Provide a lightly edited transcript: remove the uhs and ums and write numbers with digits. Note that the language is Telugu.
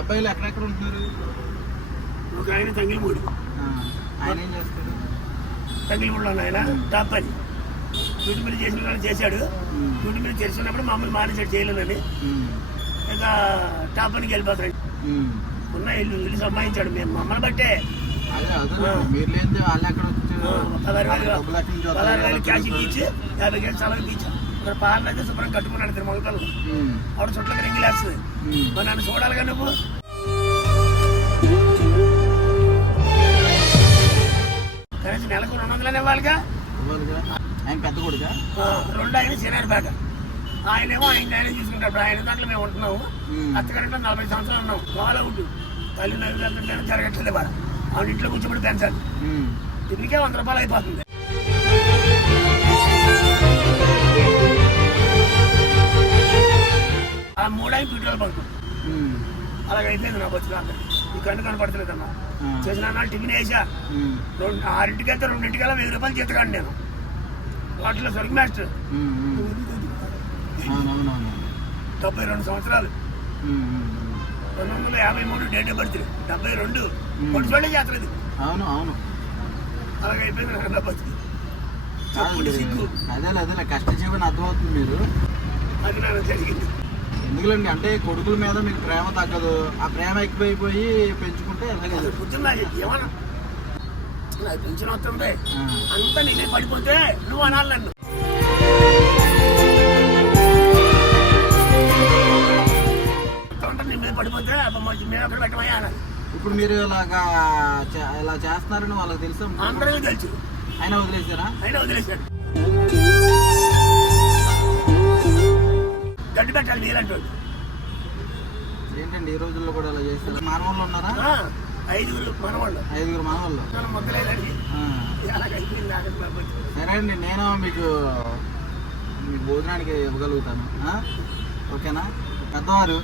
అబ్బాయిలు ఎక్కడెక్కడ ఉంటున్నారు? ఒక ఆయన తంగిలిమూడి. ఆయన ఏం చేస్తాడు? తంగిలిమూడిలో ఆయన టాప్ పని డ్యూటీ మీద చేసిన చేశాడు. డ్యూటీ మీద చేస్తున్నప్పుడు మమ్మల్ని మానేశాడు చేయలేనని. ఇంకా టాప్ పనికి వెళ్ళిపోతాడు. ఉన్న ఇల్లు సంపాదించాడు మేము మమ్మల్ని బట్టే. 16,000 క్యాష్ ఇచ్చి 50,000 సెలవు ఇచ్చాం. ఇక్కడ పాలన అయితే శుభ్రం కట్టుకున్నాడు తిరుమలకల్లో. ఆవిడ చుట్లకి రింగిలేస్తుంది. మరి నన్ను చూడాలిగా నువ్వు. కనీసం నెలకు 200 ఇవ్వాలిగా. ఆయన పెద్ద కొడుకా? 2 ఆయన సినారిపేట. ఆయనేమో ఆయన చూసుకుంటాడు. ఆయన దాంట్లో మేము ఉంటున్నాము. అత్తగారింట్లో 40 సంవత్సరాలు ఉన్నాం. బాగా అవుట్ తల్లి నవ్వుతుంటే జరగట్లేదు వాడు. ఆవిడ ఇంట్లో కూర్చోబడి పెంచాలి. దీనికే 100 రూపాయలు అయిపోతుంది. ఆ 3 ఆయన పెట్రోల్ బంకు అలాగైపోయింది నా బతుకు. ఈ కన్ను కనపడతలేదన్నా. చేసిన టిఫిన్ వేసా 6ంటికి వెళ్తే 2ంటికల్లా 1000 రూపాయలు చేతకాండి నేను. వాటిలో సరుకు మాస్టర్ 72 సంవత్సరాలు 1953 డేట్ ఆఫ్ బర్త్ 72 పొడిచోడే చేతలేదు. అవును అవును అలాగైపోయింది నా బతుకు. సిగ్గు అదే కష్టజీవని అర్థమవుతుంది మీరు. అది నాకు జరిగింది. ఎందుకులేండి అంటే కొడుకుల మీద మీకు ప్రేమ తగ్గదు. ఆ ప్రేమ ఎక్కువైపోయి పెంచుకుంటే బుద్ధిందా ఏమన్నా నాకు పెంచిన వస్తుంది అంతా నేనే పడిపోతే నువ్వు అనాలి నన్ను. నీ మీద పడిపోతే మేము అక్కడ పెట్టమయ్యా అనాలి. ఇప్పుడు మీరు ఇలా చేస్తున్నారని వాళ్ళకి తెలుసు? అందరికీ తెలుసు. ఆయన వదిలేశారా? ఆయన వదిలేశాడు. గడ్డి పెట్టాలి నీళ్ళంటే. ఏంటండి ఈ రోజుల్లో కూడా ఇలా చేస్తారు? మానవాళ్ళు ఉన్నారా? 5 మనవాళ్ళు. 5 మనవాళ్ళు మొదలేదండి. సరే అండి నేను మీకు మీ భోజనానికి ఇవ్వగలుగుతాను. ఓకేనా? పెద్దవారు